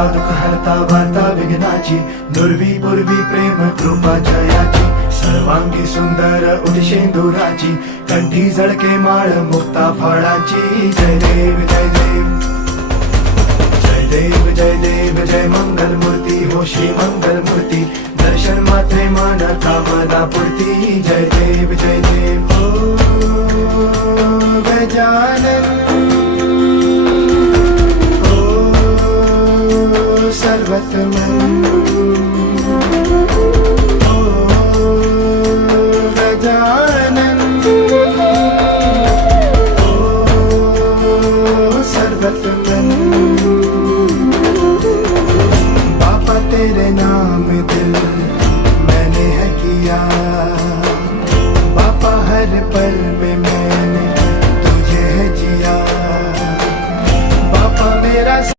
हरता दुःख हरता वार्ता विघ्नाची, दुर्वी पूर्वी प्रेम कृपा जयाची, सर्वांगी सुंदर उदिशेंदुराची, कंठी झळके माळ मुक्ता फळाची. जय देव जय देव जय देव जय देव जय मंगल मूर्ती हो श्री मंगल मूर्ती, दर्शन मात्रे मन कामना पूर्ती. जय देव जय देव हो गजानन हो सर्वतमन.